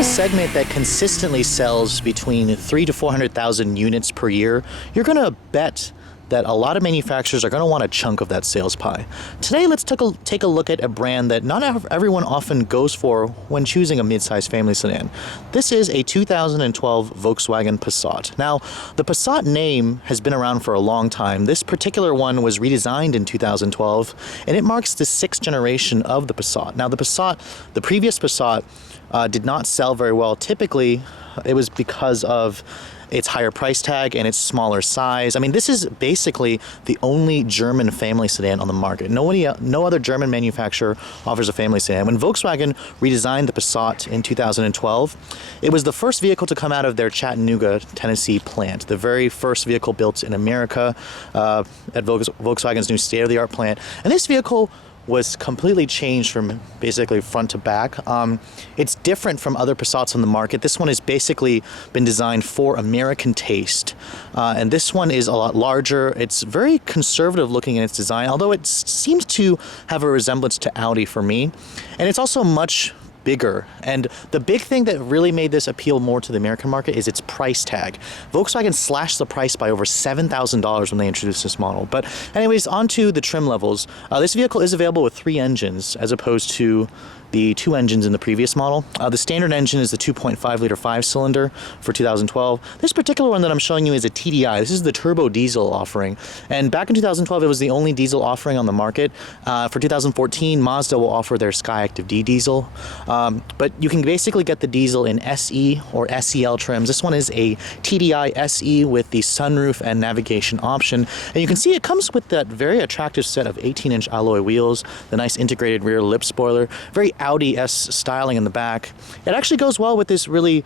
a segment that consistently sells between 300,000 to 400,000 units per year, you're going to bet that a lot of manufacturers are going to want a chunk of that sales pie. Today, let's take a look at a brand that not everyone often goes for when choosing a mid-size family sedan. This is a 2012 Volkswagen Passat. Now, the Passat name has been around for a long time. This particular one was redesigned in 2012, and it marks the 6th generation of the Passat. Now, the previous Passat did not sell very well. Typically, it was because of its higher price tag and its smaller size. I mean, this is basically the only German family sedan on the market. No other German manufacturer offers a family sedan. When Volkswagen redesigned the Passat in 2012, it was the first vehicle to come out of their Chattanooga, Tennessee plant, the very first vehicle built in America at Volkswagen's new state-of-the-art plant. And this vehicle was completely changed from basically front to back. It's different from other Passats on the market. This one has basically been designed for American taste. And this one is a lot larger. It's very conservative looking in its design, although it seems to have a resemblance to Audi for me. And it's also much bigger. And the big thing that really made this appeal more to the American market is its price tag. Volkswagen slashed the price by over $7,000 when they introduced this model. But anyways, on to the trim levels. This vehicle is available with 3 engines as opposed to the 2 engines in the previous model. The standard engine is the 2.5-liter 5-cylinder for 2012. This particular one that I'm showing you is a TDI. This is the turbo diesel offering. And back in 2012, it was the only diesel offering on the market. For 2014, Mazda will offer their SkyActiv-D diesel. But you can basically get the diesel in SE or SEL trims. This one is a TDI SE with the sunroof and navigation option. And you can see it comes with that very attractive set of 18-inch alloy wheels, the nice integrated rear lip spoiler, very Audi-esque styling in the back. It actually goes well with this really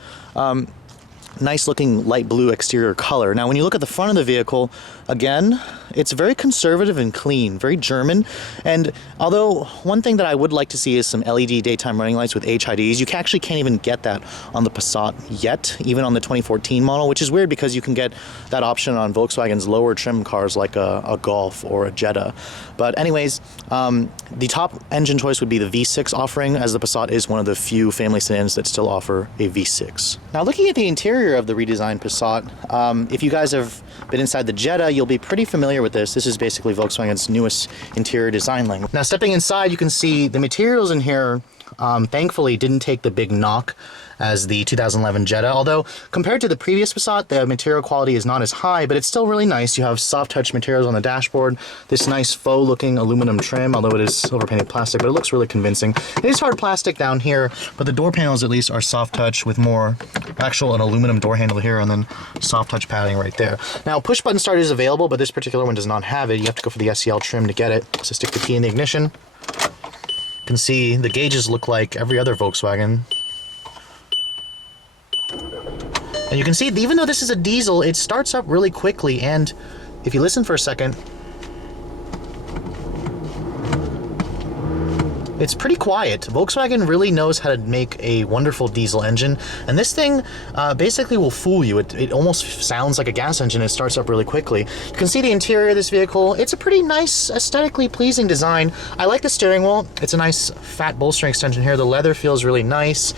nice looking light blue exterior color. Now when you look at the front of the vehicle, again, it's very conservative and clean, very German. And although one thing that I would like to see is some LED daytime running lights with HIDs, you actually can't even get that on the Passat yet, even on the 2014 model, which is weird because you can get that option on Volkswagen's lower trim cars like a Golf or a Jetta. But anyways, the top engine choice would be the V6 offering, as the Passat is one of the few family sedans that still offer a V6. Now looking at the interior of the redesigned Passat, if you guys have been inside the Jetta, you'll be pretty familiar with this. This is basically Volkswagen's newest interior design language. Now stepping inside, you can see the materials in here thankfully didn't take the big knock as the 2011 Jetta, although compared to the previous Passat, the material quality is not as high, but it's still really nice. You have soft touch materials on the dashboard, this nice faux looking aluminum trim, although it is silver painted plastic, but it looks really convincing. It is hard plastic down here, but the door panels at least are soft touch with more an aluminum door handle here and then soft touch padding right there. Now push button start is available, but this particular one does not have it. You have to go for the SEL trim to get it. So stick the key in the ignition. You can see the gauges look like every other Volkswagen. And you can see, even though this is a diesel, it starts up really quickly, and if you listen for a second, it's pretty quiet. Volkswagen really knows how to make a wonderful diesel engine, and this thing basically will fool you. It almost sounds like a gas engine. It starts up really quickly. You can see the interior of this vehicle. It's a pretty nice, aesthetically pleasing design. I like the steering wheel. It's a nice fat bolstering extension here. The leather feels really nice.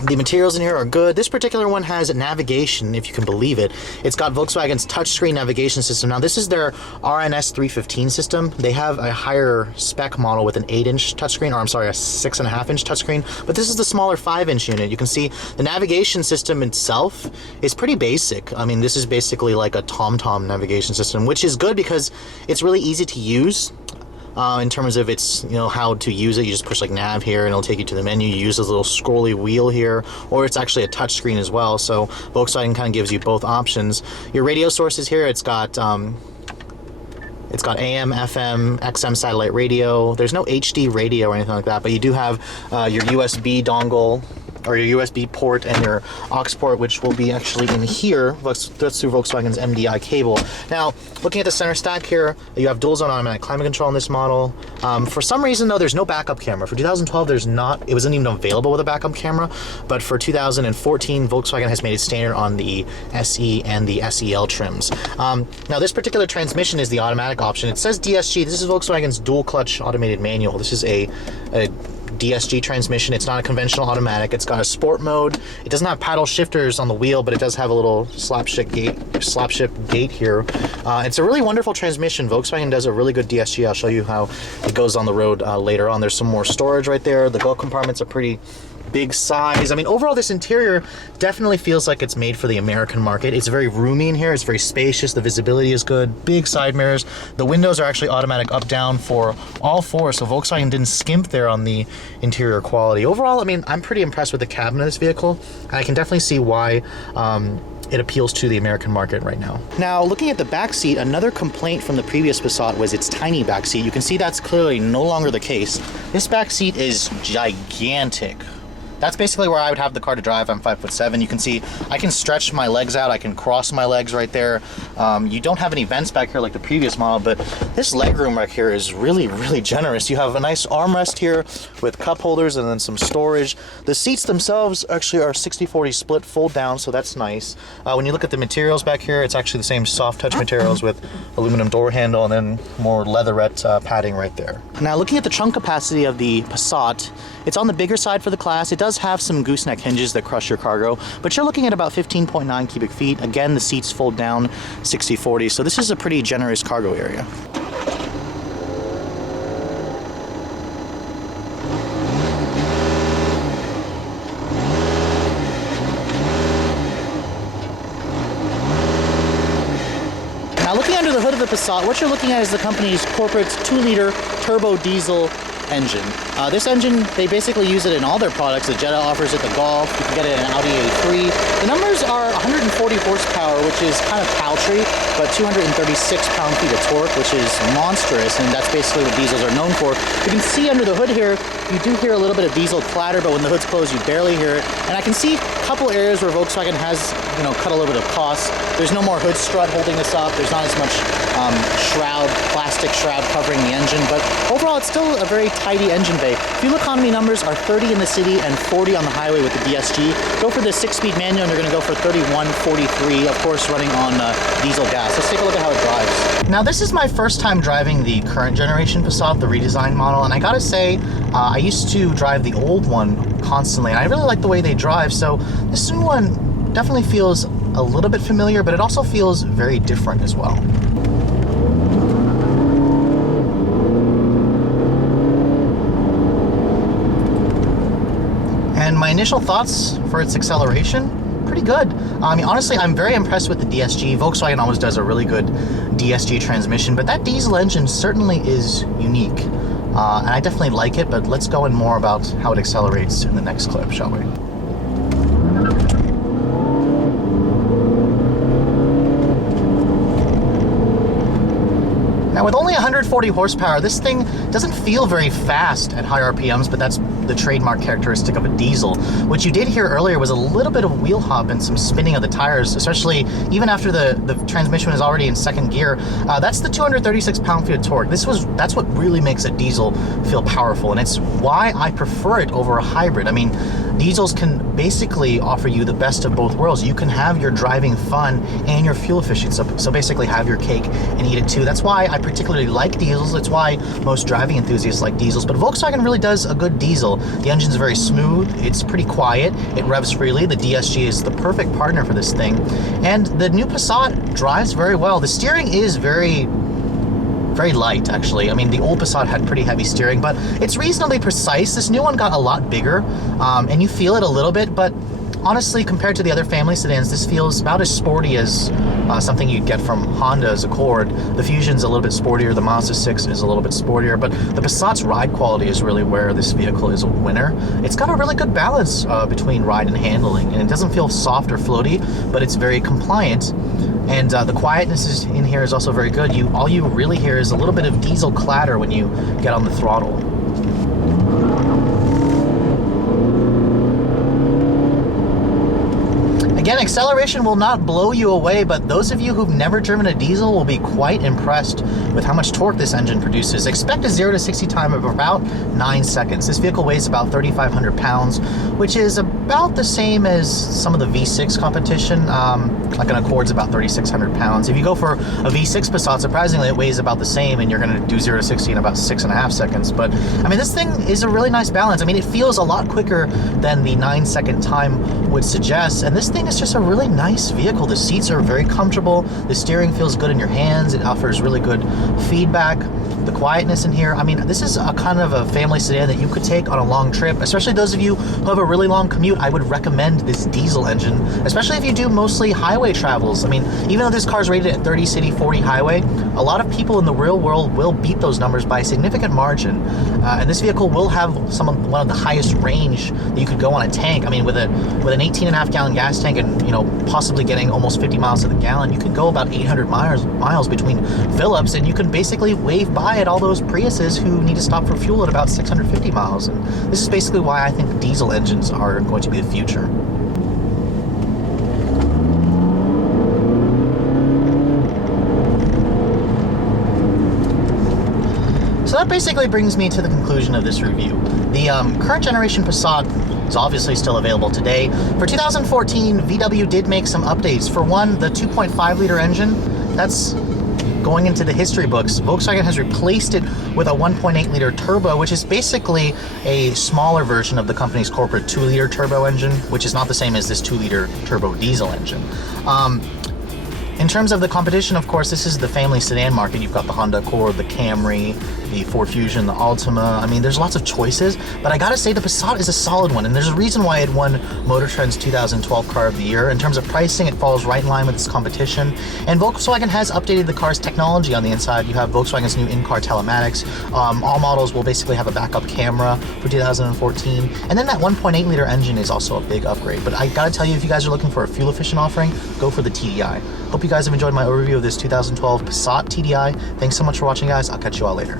The materials in here are good. This particular one has navigation, if you can believe it. It's got Volkswagen's touchscreen navigation system. Now, this is their RNS 315 system. They have a higher spec model with an 8-inch touchscreen, or I'm sorry, a 6.5-inch touchscreen, but this is the smaller 5-inch unit. You can see the navigation system itself is pretty basic. I mean, this is basically like a TomTom navigation system, which is good because it's really easy to use. In terms of its, how to use it. You just push like nav here and it'll take you to the menu. You use this little scrolly wheel here, or it's actually a touch screen as well. So Volkswagen kind of gives you both options. Your radio sources here, it's got AM, FM, XM satellite radio. There's no HD radio or anything like that, but you do have your USB dongle, or your USB port, and your aux port, which will be actually in here. That's through Volkswagen's MDI cable. Now, looking at the center stack here, you have dual zone automatic climate control in this model. For some reason though, there's no backup camera. For 2012, it wasn't even available with a backup camera, but for 2014, Volkswagen has made it standard on the SE and the SEL trims. Now, this particular transmission is the automatic option. It says DSG. This is Volkswagen's dual clutch automated manual. This is a DSG transmission. It's not a conventional automatic. It's got a sport mode. It doesn't have paddle shifters on the wheel, but it does have a little slapship gate here. It's a really wonderful transmission. Volkswagen does a really good DSG. I'll show you how it goes on the road later on. There's some more storage right there. The glove compartments are pretty big size. I mean, overall, this interior definitely feels like it's made for the American market. It's very roomy in here. It's very spacious. The visibility is good. Big side mirrors. The windows are actually automatic up down for all four, so Volkswagen didn't skimp there on the interior quality. Overall, I mean, I'm pretty impressed with the cabin of this vehicle, and I can definitely see why it appeals to the American market right now. Now, looking at the back seat, another complaint from the previous Passat was its tiny back seat. You can see that's clearly no longer the case. This back seat is gigantic. That's basically where I would have the car to drive. I'm 5'7". You can see I can stretch my legs out. I can cross my legs right there. You don't have any vents back here like the previous model, but this legroom right here is really, really generous. You have a nice armrest here with cup holders and then some storage. The seats themselves actually are 60-40 split, fold down, so that's nice. When you look at the materials back here, it's actually the same soft touch materials with aluminum door handle and then more leatherette padding right there. Now, looking at the trunk capacity of the Passat, it's on the bigger side for the class. It does have some gooseneck hinges that crush your cargo, but you're looking at about 15.9 cubic feet. Again, the seats fold down 60-40, so this is a pretty generous cargo area. Now, looking under the hood of the Passat, what you're looking at is the company's corporate 2-liter turbo diesel engine. This engine, they basically use it in all their products. The Jetta offers it, the Golf, you can get it in an Audi A3. The numbers are 140 horsepower, which is kind of paltry, but 236 pound-feet of torque, which is monstrous, and that's basically what diesels are known for. You can see under the hood here, you do hear a little bit of diesel clatter, but when the hood's closed, you barely hear it. And I can see a couple areas where Volkswagen has, cut a little bit of cost. There's no more hood strut holding this up. There's not as much plastic shroud covering the engine, but overall, it's still a very tidy engine bay. Fuel economy numbers are 30 in the city and 40 on the highway with the DSG. Go for the 6-speed manual, and you're going to go for 31.43, of course, running on diesel gas. Let's take a look at how it drives. Now, this is my first time driving the current generation Passat, the redesigned model, and I gotta say, I used to drive the old one constantly, and I really like the way they drive, so this new one definitely feels a little bit familiar, but it also feels very different as well. And my initial thoughts for its acceleration, pretty good. I mean, honestly, I'm very impressed with the DSG. Volkswagen always does a really good DSG transmission, but that diesel engine certainly is unique. And I definitely like it, but let's go in more about how it accelerates in the next clip, shall we? Now, with only 140 horsepower, this thing doesn't feel very fast at high RPMs, but that's the trademark characteristic of a diesel. What you did hear earlier was a little bit of wheel hop and some spinning of the tires, especially even after the transmission is already in second gear. That's the 236 pound-feet of torque. That's what really makes a diesel feel powerful, and it's why I prefer it over a hybrid. I mean, diesels can basically offer you the best of both worlds. You can have your driving fun and your fuel efficiency, so basically have your cake and eat it too. That's why I particularly like diesels. It's why most driving enthusiasts like diesels, but Volkswagen really does a good diesel. The engine's very smooth, it's pretty quiet, it revs freely. The DSG is the perfect partner for this thing, and the new Passat drives very well. The steering is very light, actually. I mean, the old Passat had pretty heavy steering, but it's reasonably precise. This new one got a lot bigger, and you feel it a little bit, but honestly, compared to the other family sedans, this feels about as sporty as something you'd get from Honda's Accord. The Fusion's a little bit sportier, the Mazda 6 is a little bit sportier, but the Passat's ride quality is really where this vehicle is a winner. It's got a really good balance between ride and handling, and it doesn't feel soft or floaty, but it's very compliant. And the quietness in here is also very good. All you really hear is a little bit of diesel clatter when you get on the throttle. Again, acceleration will not blow you away, but those of you who've never driven a diesel will be quite impressed with how much torque this engine produces. Expect a 0 to 60 time of about 9 seconds. This vehicle weighs about 3,500 pounds, which is about the same as some of the V6 competition. Like an Accord's about 3,600 pounds. If you go for a V6 Passat, surprisingly, it weighs about the same, and you're going to do 0 to 60 in about 6.5 seconds. But I mean, this thing is a really nice balance. I mean, it feels a lot quicker than the 9-second time would suggest, and this thing is just a really nice vehicle. The seats are very comfortable. The steering feels good in your hands. It offers really good feedback. The quietness in here, I mean, this is a kind of a family sedan that you could take on a long trip, especially those of you who have a really long commute. I would recommend this diesel engine, especially if you do mostly highway travels. I mean, even though this car is rated at 30 city, 40 highway, a lot of people in the real world will beat those numbers by a significant margin. And this vehicle will have one of the highest range that you could go on a tank. I mean, with an 18.5 gallon gas tank and, you know, possibly getting almost 50 miles to the gallon, you can go about 800 miles between fill-ups, and you can basically wave by at all those Priuses who need to stop for fuel at about 650 miles. And this is basically why I think diesel engines are going to be the future. So that basically brings me to the conclusion of this review. The current generation Passat is obviously still available today. For 2014, VW did make some updates. For one, the 2.5 liter engine, that's going into the history books. Volkswagen has replaced it with a 1.8 liter turbo, which is basically a smaller version of the company's corporate 2 liter turbo engine, which is not the same as this 2 liter turbo diesel engine. In terms of the competition, of course, this is the family sedan market. You've got the Honda Accord, the Camry, the Ford Fusion, the Altima. I mean, there's lots of choices, but I gotta say the Passat is a solid one, and there's a reason why it won Motor Trend's 2012 Car of the Year. In terms of pricing, it falls right in line with its competition, and Volkswagen has updated the car's technology on the inside. You have Volkswagen's new in-car telematics. All models will basically have a backup camera for 2014, and then that 1.8 liter engine is also a big upgrade. But I gotta tell you, if you guys are looking for a fuel-efficient offering, go for the TDI. Hope you guys have enjoyed my overview of this 2012 Passat TDI. Thanks so much for watching, guys. I'll catch you all later.